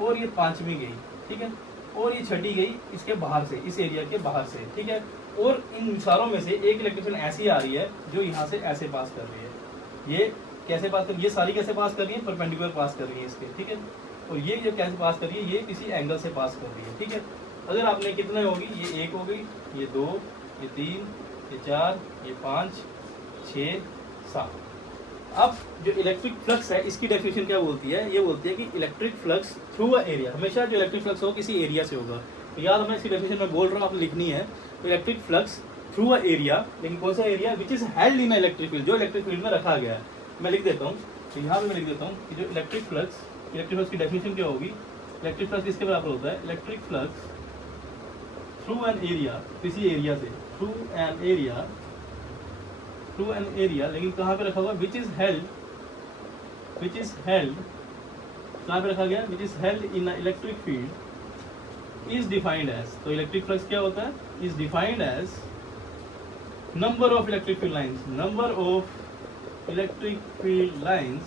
और ये पांचवी गई। ठीक है, और ये छठी गई इसके बाहर से, इस एरिया के बाहर से। ठीक है, और इन सारों में से एक इलेक्ट्रिक फील्ड ऐसी आ रही है जो यहाँ से ऐसे पास कर रही है। ये कैसे पास कर रही है, ये सारी कैसे पास कर रही है, परपेंडिकुलर पास कर रही है इसके। ठीक है, और ये जो कैसे पास कर रही है, ये किसी एंगल से पास कर रही है। ठीक है, अगर आपने कितने होगी, ये एक हो गई, ये दो, ये तीन, ये चार, ये पाँच, 6, 7। अब जो इलेक्ट्रिक फ्लक्स है इसकी डेफिनेशन क्या बोलती है, ये बोलती है कि electric flux through a area, हमेशा जो इलेक्ट्रिक फ्लक्स हो किसी एरिया से होगा। तो याद हमें इसकी डेफिनेशन में बोल रहा हूँ, आपको लिखनी है। तो electric flux through a area, लेकिन कौन सा area, which is held in electric field, जो इलेक्ट्रिक फील्ड में रखा गया है। मैं लिख देता हूँ, तो यहाँ पे मैं लिख देता हूँ कि जो इलेक्ट्रिक फ्लक्स की डेफिनेशन क्या होगी। इलेक्ट्रिक फ्लक्स किसके बराबर होता है, electric flux through an area, किसी एरिया से, थ्रू एन एरिया, लेकिन कहाँ पे रखा हुआ, विच इज हेल्ड कहाँ पे रखा गया, which is held in electric field is defined as. तो इलेक्ट्रिक फ्लक्स क्या होता है, is defined as number of electric field lines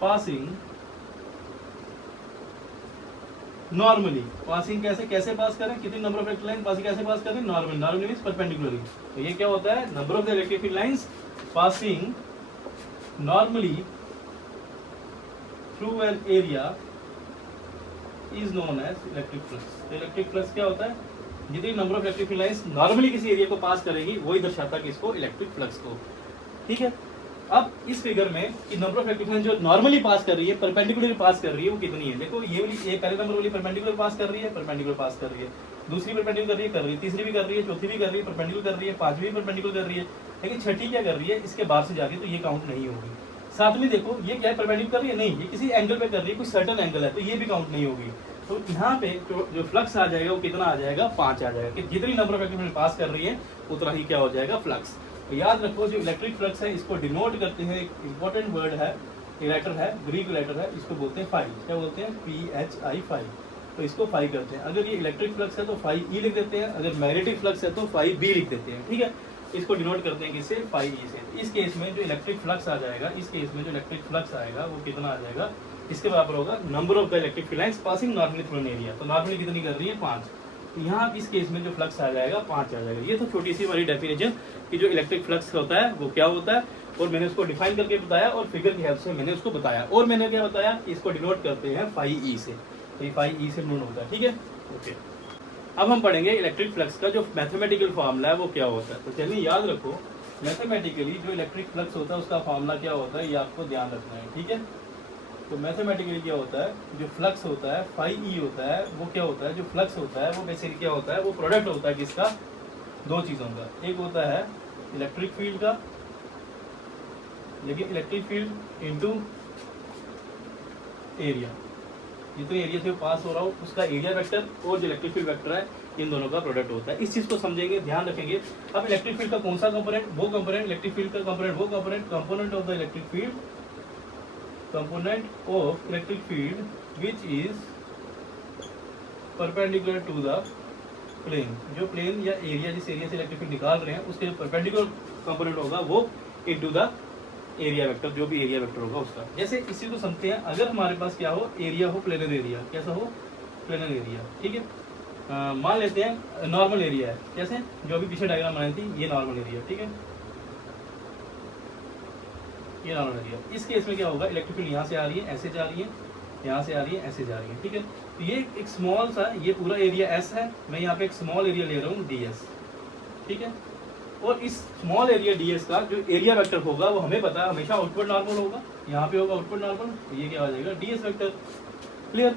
passing normally. Passing कैसे पास करें, कितनी number of electric line passing कैसे पास करें, नॉर्मली मींस परपेंडिकुलरली। तो ये क्या होता है, number of the electric field lines passing normally through an area is known as electric flux. Electric flux क्या होता है, जितनी number of electric field lines normally किसी एरिया को पास करेगी वही दर्शाता है किसको, इलेक्ट्रिक फ्लक्स को। ठीक है, अब इस फिगर में कि नंबर ऑफ इलेक्ट्रिक लाइन जो नॉर्मली पास कर रही है, परपेंडिकुलर पास कर रही है, वो कितनी है। देखो ये पहले नंबर वाली परपेंडिकुलर पास कर रही है, दूसरी परपेंडिकुलर कर रही है, तीसरी भी कर रही है, चौथी भी कर रही है, परपेंडिकुलर कर रही है, पांचवी परपेंडिकुलर कर रही है, लेकिन छठी क्या कर रही है, इसके बाहर से जाके, तो ये काउंट नहीं होगी। सातवीं देखो, ये क्या है, परपेंडिकुलर कर रही है, नहीं, ये किसी एंगल पे कर रही है, कुछ सर्टेन एंगल है, तो ये भी काउंट नहीं होगी। तो यहाँ पे जो फ्लक्स आ जाएगा वो कितना आ जाएगा, 5 आ जाएगा, कि जितनी नंबर ऑफ इलेक्ट्रिक पास कर रही है उतना ही क्या हो जाएगा, फ्लक्स। तो याद रखो, जो इलेक्ट्रिक फ्लक्स है इसको डिनोट करते हैं, एक इंपॉर्टेंट वर्ड है, लेटर है, ग्रीक लेटर है, इसको बोलते हैं फाई। क्या बोलते हैं, PHI, फाई। तो इसको फाई करते हैं। अगर ये इलेक्ट्रिक फ्लक्स है तो फाई ई लिख देते हैं, अगर मैग्नेटिक फ्लक्स है तो फाई बी लिख देते हैं। ठीक है, इसको डिनोट करते हैं किससे, फाई ई से। इस केस में जो इलेक्ट्रिक फ्लक्स आ जाएगा, वो कितना आ जाएगा, इसके बराबर होगा number of the electric field lines passing normally through an area. तो नॉर्मली कितनी कर रही है, 5। तो यहाँ इस केस में जो फ्लक्स आ जाएगा, 5 आ जाएगा। ये तो छोटी सी हमारी डेफिनेशन कि जो इलेक्ट्रिक फ्लक्स होता है वो क्या होता है, और मैंने उसको डिफाइन करके बताया, और फिगर की हेल्प से मैंने उसको बताया। और मैंने क्या बताया, इसको डिनोट करते हैं फाई ई से, तो ये फाई ई से डिनोट होता है। ठीक है, ओके। अब हम पढ़ेंगे इलेक्ट्रिक फ्लक्स का जो मैथमेटिकल फार्मूला है वो क्या होता है। तो चलिए याद रखो, मैथमेटिकली जो इलेक्ट्रिक फ्लक्स होता है उसका फार्मूला क्या होता है, ये आपको ध्यान रखना है। ठीक है, तो मैथमेटिकली क्या होता है, जो फ्लक्स होता है, फाई ई होता है, वो क्या होता है, जो फ्लक्स होता है वो बेसिकली क्या होता है, वो प्रोडक्ट होता है किसका, 2 चीज़ों का। एक होता है इलेक्ट्रिक फील्ड का, लेकिन इलेक्ट्रिक फील्ड इनटू एरिया, जितने एरिया से पास हो रहा हो उसका एरिया वेक्टर, और जो इलेक्ट्रिक फील्ड वेक्टर है, इन दोनों का प्रोडक्ट होता है। इस चीज़ को समझेंगे, ध्यान रखेंगे। अब इलेक्ट्रिक फील्ड का कौन सा कंपोनेंट, वो कंपोनेंट, इलेक्ट्रिक फील्ड का कंपोनेंट वो component of the electric field, component of electric field which is perpendicular to the plane। जो प्लेन या एरिया, जिस एरिया से इलेक्ट्रिक फील्ड निकाल रहे हैं उसके जो परपेंडिकुलर कंपोनेंट होगा वो इनटू द एरिया वेक्टर, जो भी एरिया वेक्टर होगा उसका। जैसे इस चीज को समझते हैं, अगर हमारे पास क्या हो, एरिया हो प्लेनर एरिया, कैसा हो, प्लेनर एरिया। ठीक है, मान लेते हैं नॉर्मल एरिया है, कैसे, जो अभी पीछे डायग्राम बनाई थी, ये नॉर्मल एरिया। ठीक है, ये नॉर्मल एरिया। इस केस में क्या होगा, इलेक्ट्रिक फील्ड यहाँ से आ रही है, ऐसे जा रही है, यहाँ से आ रही है, ऐसे जा रही है। ठीक है, तो ये एक स्मॉल सा, ये पूरा एरिया S है, मैं यहाँ पे एक स्मॉल एरिया ले रहा हूँ DS। ठीक है, और इस स्मॉल एरिया ds का जो एरिया वेक्टर होगा वो हमें पता है हमेशा आउटवर्ड नॉर्मल होगा, यहाँ पे होगा आउटवर्ड नॉर्मल, ये क्या आ जाएगा ds वेक्टर। क्लियर।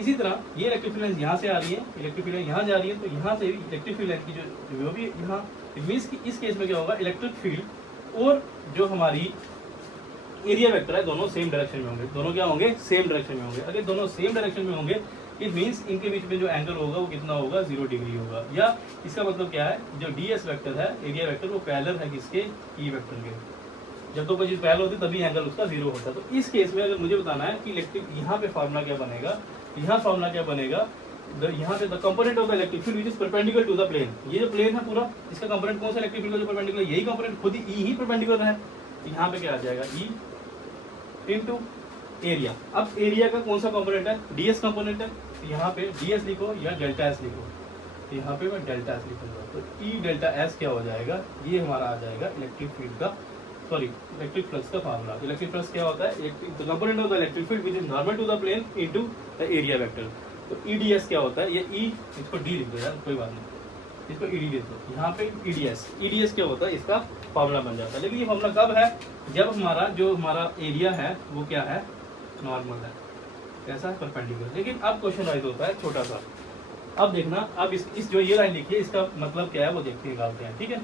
इसी तरह ये इलेक्ट्रिक फील्ड लाइन यहाँ से आ रही है, इलेक्ट्रिक फील्ड लाइन यहाँ जा रही है, तो यहाँ से भी इलेक्ट्रिक फील्ड लाइन की जो भी यहाँ मीन्स कि इस केस में क्या होगा, इलेक्ट्रिक फील्ड और जो हमारी एरिया वेक्टर है दोनों सेम डायरेक्शन में होंगे। दोनों क्या होंगे, सेम डायरेक्शन में होंगे। अगर दोनों सेम डायरेक्शन में होंगे इट मीन्स इनके बीच में जो एंगल होगा वो कितना होगा, 0 डिग्री होगा। या इसका मतलब क्या है, जो ds वेक्टर है एरिया वेक्टर वो पैरेलल है किसके, ई वेक्टर के। जब तो कोई चीज पैरेलल होती है तभी एंगल उसका 0 होता है। तो इस केस में अगर मुझे बताना है कि इलेक्ट्रिक यहाँ पे फार्मूला क्या बनेगा, यहाँ फार्मूला क्या बनेगा, यहाँ पे the component of the electric field which is perpendicular to the plane. ये जो प्लेन है पूरा, इसका कंपोनेंट कौन सा इलेक्ट्रिक फील्ड का जो परपेंडिकुलर, यही कंपोनेंट खुद ही परपेंडिकुलर है। यहाँ पे क्या आ जाएगा, ई इनटू एरिया। अब एरिया का कौन सा कंपोनेंट है, ds कंपोनेंट है, तो यहाँ पे ds लिखो या डेल्टा s लिखो, तो यहाँ पे मैं डेल्टा s लिखूंगा। तो ई डेल्टा s क्या हो जाएगा, ये हमारा आ जाएगा इलेक्ट्रिक फील्ड का, सॉरी इलेक्ट्रिक फ्लक्स का फार्मूला। इलेक्ट्रिक फ्लक्स क्या होता है, the component of the electric field which is normal to the plane into the area vector. तो eds क्या होता है, ये e, इसको d लिख दो यार, कोई बात नहीं, इसको ed लिख दो। यहाँ पे eds क्या होता है, इसका फार्मूला बन जाता है। लेकिन ये फार्मूला कब है, जब हमारा जो हमारा एरिया है वो क्या है, नॉर्मल है, कैसा है, परपेंडिकुलर। लेकिन अब क्वेश्चन राइज होता है छोटा सा। अब देखना, अब इस जो ये लाइन लिखी है इसका मतलब क्या है वो देखते हैं, निकालते हैं। ठीक है,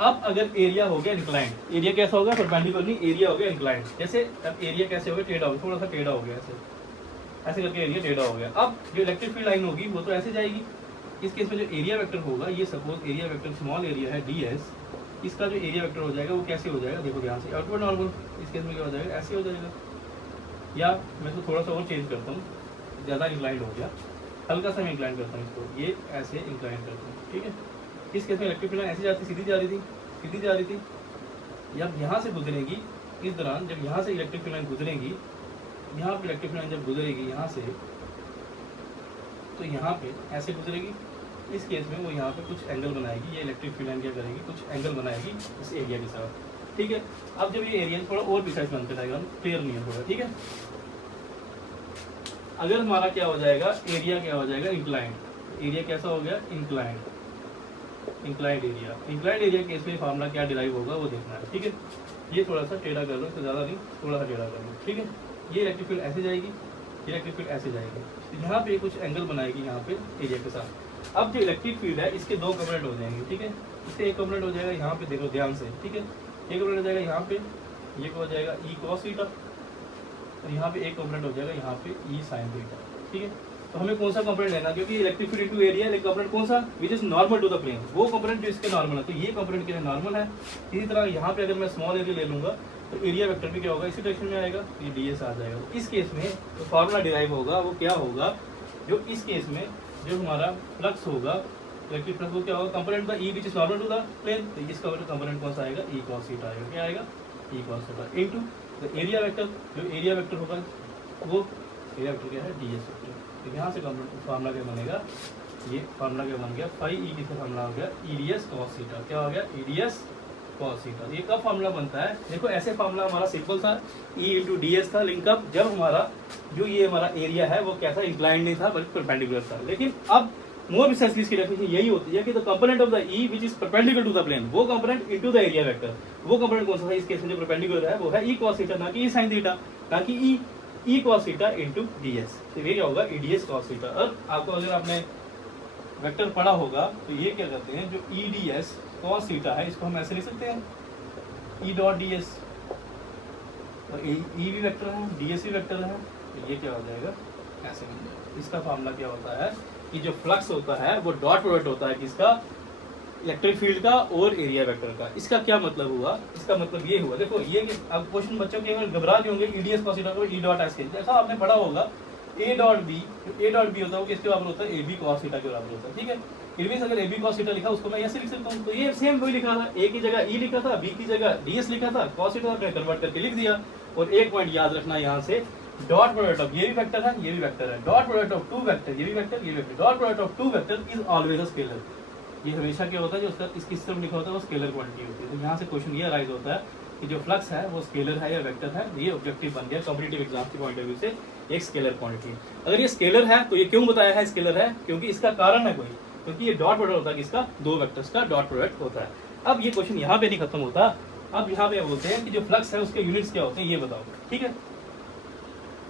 अब अगर एरिया हो गया इंक्लाइंड, एरिया कैसा होगा, परपेंडिकुलर नहीं, एरिया हो गया इंक्लाइंड। जैसे अब एरिया कैसे हो गया, टेढ़ा हो गया, थोड़ा सा टेढ़ा हो गया, ऐसे करके एरिया टेढ़ा हो गया। अब जो इलेक्ट्रिक फील्ड लाइन होगी वो तो ऐसे जाएगी। इस केस में जो एरिया वेक्टर होगा, ये suppose area vector small area है ds, इसका जो एरिया वेक्टर हो जाएगा वो कैसे हो जाएगा, देखो ध्यान से, आउटवर्ड नॉर्मल। इस केस में क्या हो जाएगा, ऐसे हो जाएगा। या मैं इसको थोड़ा सा और चेंज करता हूँ, ज़्यादा इंक्लाइंड हो गया, हल्का सा मैं इंक्लाइंड करता हूँ इसको, ये ऐसे इंक्लाइंड करता हूँ। ठीक है, इस केस में इलेक्ट्रिक फील्ड लाइन ऐसे जाती, सीधी जा रही थी, सीधी जा रही थी। जब यहाँ से गुजरेगी, इस दौरान जब यहाँ से इलेक्ट्रिक फील्ड लाइन गुजरेगी, यहाँ पे इलेक्ट्रिक फील्ड लाइन जब गुजरेगी यहाँ से, तो यहाँ पे ऐसे गुजरेगी। इस केस में वो यहाँ पे कुछ एंगल बनाएगी, ये इलेक्ट्रिक फील्ड लाइन क्या करेगी, कुछ एंगल बनाएगी इस एरिया के साथ। ठीक है, अब जब ये एरिया थोड़ा और प्रिसाइज बनते जाएगा, क्लियर नहीं है थोड़ा। ठीक है, अगर हमारा क्या हो जाएगा, एरिया क्या हो जाएगा, इंक्लाइंड। एरिया कैसा हो गया, inclined, inclined area. Inclined area case में फार्मूला क्या डिराइव होगा वो देखना है। ठीक है, ये थोड़ा सा टेढ़ा कर लो, इससे ज़्यादा नहीं, थोड़ा सा टेढ़ा कर लो। ठीक है, ये इलेक्ट्रिक फील्ड ऐसे जाएगी, इलेक्ट्रिक फील्ड ऐसे जाएगी, तो यहाँ पे कुछ एंगल बनाएगी यहाँ पे एरिया के साथ। अब जो इलेक्ट्रिक फील्ड है इसके दो कंपोनेंट हो जाएंगे। ठीक है, इससे एक कंपोनेंट हो जाएगा यहाँ पे, देखो ध्यान से। ठीक है, एक कंपोनेंट हो जाएगा यहाँ पे, ये हो जाएगा ई कॉस थीटा, और यहाँ पे एक कंपोनेंट हो जाएगा यहाँ पे ई साइन थीटा। ठीक है, तो हमें कौन सा कंपोनेंट लेना, क्योंकि इलेक्ट्रिक फील्ड इनटू एरिया, लेकिन कंपोनेंट कौन सा, which is normal to the plane, वो कंपोनेंट जो इसके नॉर्मल है, तो ये कंपोनेंट के लिए नॉर्मल है। इसी तरह यहाँ पे अगर मैं स्मॉल एरिया ले लूँगा तो एरिया वेक्टर भी क्या होगा, इसी डायरेक्शन में आएगा, तो ये ds आ जाएगा। इस केस में जो फार्मूला डिराइव होगा वो क्या होगा, जो इस केस में जो हमारा फ्लक्स होगा, इलेक्ट्रिक फ्लक्स वो क्या होगा, कंपोनेंट का E which is normal to the plane, तो इसका कंपोनेंट कौन सा आएगा, ई कॉस थीटा आएगा। क्या आएगा, E cos theta into the area vector. जो एरिया वेक्टर होगा वो एरिया वेक्टर क्या है, ds वेक्टर। तो यहाँ से फार्मूला क्या बनेगा, ये फार्मूला क्या बन गया, फाई ई किसका फार्मूला हो गया, eds cos थीटा। क्या हो गया, eds cos थीटा। ये कब फार्मूला बनता है, देखो ऐसे फार्मूला हमारा सिंपल था, e इंटू ds था, लिंक अप जब हमारा जो ये हमारा एरिया है वो कैसा, इंक्लाइंड नहीं था बल्कि परपेंडिकुलर था। लेकिन अब मोर प्रिसाइसली इसकी डेफिनेशन यही होती है कि the component of the E which is perpendicular to the plane, वो component into the area vector. वो कंपोनेंट कौन सा है, इस केस में जो परपेंडिकुलर है वो है ई cos थीटा, ना कि ई sin थीटा, ना कि ई cos थीटा इनटू ds। तो ये क्या होगा, eds cos थीटा। और आपको अगर आपने वेक्टर पढ़ा होगा तो ये क्या करते हैं, जो eds cos थीटा है इसको हम ऐसे लिख सकते हैं, e डॉट ds, और e भी वेक्टर है, ds भी वेक्टर है, तो ये क्या हो जाएगा, ऐसे मिल जाएगा। इसका फार्मूला क्या होता है कि जो फ्लक्स होता है वो डॉट प्रोडक्ट होता है किसका, इलेक्ट्रिक फील्ड का और एरिया वेक्टर का। इसका क्या मतलब हुआ, इसका मतलब ये हुआ, देखो ये कि अब क्वेश्चन बच्चों के घबरा के होंगे, eds cos थीटा को e डॉट s के, जैसा आपने पढ़ा होगा a डॉट b होता है वो किसके बराबर होता है, ab cos थीटा के बराबर होता है। ठीक है, इट मींस अगर ab cos थीटा लिखा उसको मैं ऐसे लिख सकता हूँ, तो ये सेम वही लिखा था, a की जगह e लिखा था, b की जगह ds लिखा था, cos थीटा मैं कन्वर्ट करके लिख दिया। और एक पॉइंट याद रखना, यहाँ से डॉट प्रोडक्ट ऑफ, ये भी वेक्टर है, ये भी वेक्टर है, dot product of two vector, ये भी वेक्टर, ये vector, dot product of two vector is always a scalar. ये हमेशा क्या होता है, जो उसका इसकी तरफ लिखा होता है वो स्केलर क्वांटिटी होती है। तो यहाँ से क्वेश्चन ये अराइज होता है कि जो फ्लक्स है वो स्केलर है या वेक्टर है। ये ऑब्जेक्टिव बन गया कॉम्पिटिटिव एग्जाम के पॉइंट ऑफ व्यू से, एक स्केलर क्वांटिटी। अगर ये स्केलर है तो ये क्यों बताया है स्केलर है, क्योंकि इसका कारण है कोई, क्योंकि ये डॉट प्रोडक्ट होता है किसका, दो वेक्टर्स का डॉट प्रोडक्ट होता है। अब ये क्वेश्चन यहाँ पे नहीं खत्म होता, अब यहाँ पे बोलते हैं कि जो फ्लक्स है उसके यूनिट्स क्या होते हैं ये बताओ, ठीक है।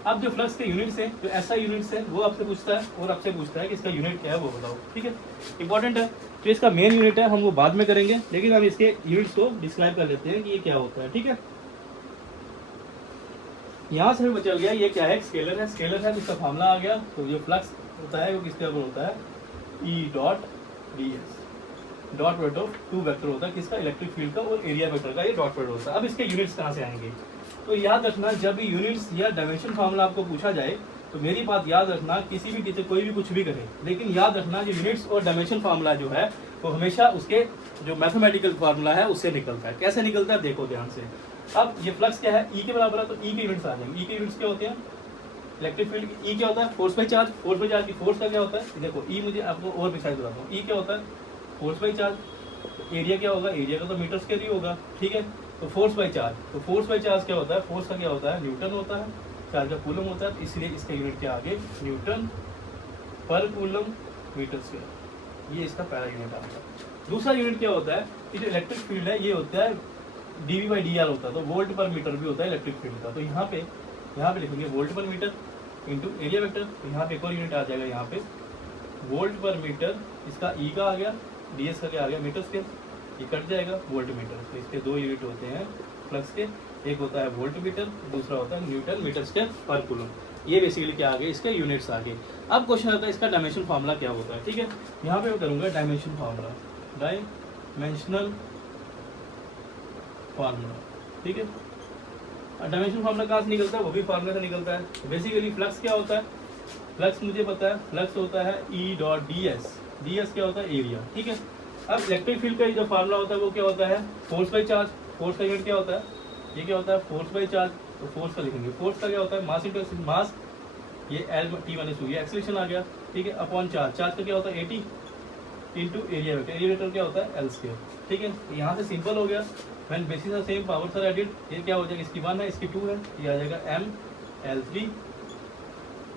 अब जो फ्लक्स के यूनिट्स हैं, जो ऐसा यूनिट्स है वो आपसे पूछता है और आपसे पूछता है कि इसका यूनिट क्या है वो बताओ, ठीक है। इंपॉर्टेंट है, जो इसका मेन यूनिट है हम वो बाद में करेंगे, लेकिन हम इसके यूनिट्स को डिस्क्राइब कर लेते हैं कि ये क्या होता है, ठीक है। यहाँ से हमें बचल गया ये क्या है, स्केलर है, स्केलर है तो इसका फार्मूला आ गया। तो जो फ्लक्स होता है वो किसके ऊपर होता है, E dot D S, dot product of two vector होता है किसका, इलेक्ट्रिक फील्ड का और एरिया वेक्टर का, ये डॉट प्रोडक्ट होता है। अब इसके यूनिट्स कहाँ से आएंगे, तो याद रखना जब भी यूनिट्स या डायमेंशन फार्मूला आपको पूछा जाए तो मेरी बात याद रखना, किसी भी टीचर कोई भी कुछ भी करे, लेकिन याद रखना जो यूनिट्स और डायमेंशन फार्मूला जो है वो हमेशा उसके जो मैथमेटिकल फार्मूला है उससे निकलता है। कैसे निकलता है देखो ध्यान से। अब ये फ्लक्स क्या है, ई के बराबर है, तो ई के यूनिट्स आ जाएंगे। ई के यूनिट्स क्या होते हैं, इलेक्ट्रिक फील्ड ई क्या होता है, force by charge. Force by charge की फोर्स का क्या होता है, देखो ई मुझे आपको और प्रिसाइज बताता हूँ। ई क्या होता है, फोर्स बाई चार्ज। एरिया क्या होगा, एरिया का तो मीटर स्क्वायर ही होगा, ठीक है। तो फोर्स बाई चार्ज, तो फोर्स बाई चार्ज क्या होता है, फोर्स का क्या होता है, न्यूटन होता है, चार्ज का कूलम होता है, तो इसलिए इसका यूनिट क्या आगे, न्यूटन पर कूलम मीटर स्क्वायर, ये इसका पहला यूनिट आता है। दूसरा यूनिट क्या होता है कि जो इलेक्ट्रिक फील्ड है ये होता है dV बाई डी आर होता है, तो वोल्ट पर मीटर भी होता है इलेक्ट्रिक फील्ड का। तो यहाँ पे लिखेंगे वोल्ट पर मीटर इंटू एरिया वेक्टर। तो यहाँ पे एक और यूनिट आ जाएगा, यहाँ पे वोल्ट पर मीटर, इसका ई का आ गया, डी एस का क्या आ गया, मीटर स्क्वायर, ये कट जाएगा वोल्ट मीटर। तो इसके दो यूनिट होते हैं फ्लक्स के, एक होता है वोल्ट मीटर, दूसरा होता है न्यूटन मीटर स्क्वायर पर कूलम। ये बेसिकली क्या आ गए, इसके यूनिट्स आ गए। अब क्वेश्चन आता है इसका डायमेंशन फार्मूला क्या होता है, ठीक है। यहाँ पे मैं करूँगा डायमेंशन फार्मूला, डायमेंशनल फार्मूला, ठीक है। डायमेंशन फार्मूला कहाँ से निकलता है, वो भी फार्मूला से निकलता है। बेसिकली फ्लक्स क्या होता है, फ्लक्स मुझे पता है, फ्लक्स होता है E dot D S. D S क्या होता है, एरिया, ठीक है। अब इलेक्ट्रिक फील्ड का जो फार्मूला होता है वो क्या होता है, फोर्स बाई चार्ज। फोर्स का यूनिट क्या होता है, ये क्या होता है, फोर्स बाई चार्ज। तो फोर्स का लिखेंगे, फोर्स का क्या होता है, मास इंटू मास, ये एल टी माइनस टू, ये एक्सेलरेशन आ गया, ठीक है, अपॉन चार्ज। चार्ज का क्या होता है 80 into area vector. Area vector क्या होता है, एल स्क्वायर, ठीक है। यहाँ से सिंपल हो गया, when basis of same powers are added, ये क्या हो जाएगा, इसकी 1 है, इसकी 2 है, ये आ जाएगा m l3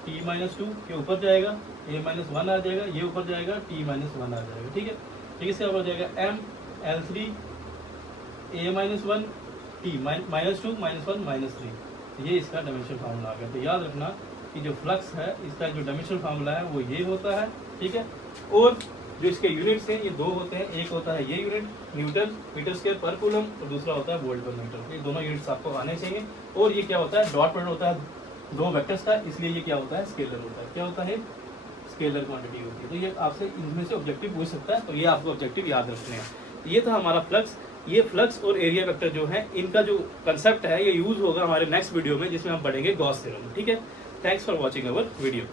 t माइनस 2 के ऊपर जाएगा, a माइनस 1 आ जाएगा, ये ऊपर जाएगा t माइनस 1 आ जाएगा, ठीक है। ठीक है, इसके ऊपर जाएगा m l3 a minus 1 t minus 2 minus 1 minus 3। ये इसका डायमेंशन फार्मूला आ गया। तो याद रखना कि जो फ्लक्स है इसका जो डायमेंशन फार्मूला है वो ये होता है, ठीक है। और जो इसके यूनिट्स हैं ये दो होते हैं, एक होता है ये यूनिट न्यूटन मीटर स्क्वायर पर कूलम और दूसरा होता है वोल्ट पर मीटर। ये दोनों यूनिट्स आपको आने चाहिए। और ये क्या होता है, डॉट प्रोडक्ट होता है दो वेक्टर्स का, इसलिए ये क्या होता है, स्केलर होता है। क्या होता है, स्केलर क्वांटिटी होती है। तो ये आपसे इनमें से ऑब्जेक्टिव पूछ सकता है, तो ये आपको ऑब्जेक्टिव याद रखने हैं। ये था हमारा फ्लक्स। ये फ्लक्स और एरिया वेक्टर जो है इनका जो कंसेप्ट है ये यूज होगा हमारे नेक्स्ट वीडियो में, जिसमें हम पढ़ेंगे गॉस थ्योरम, ठीक है। Thanks for watching our video.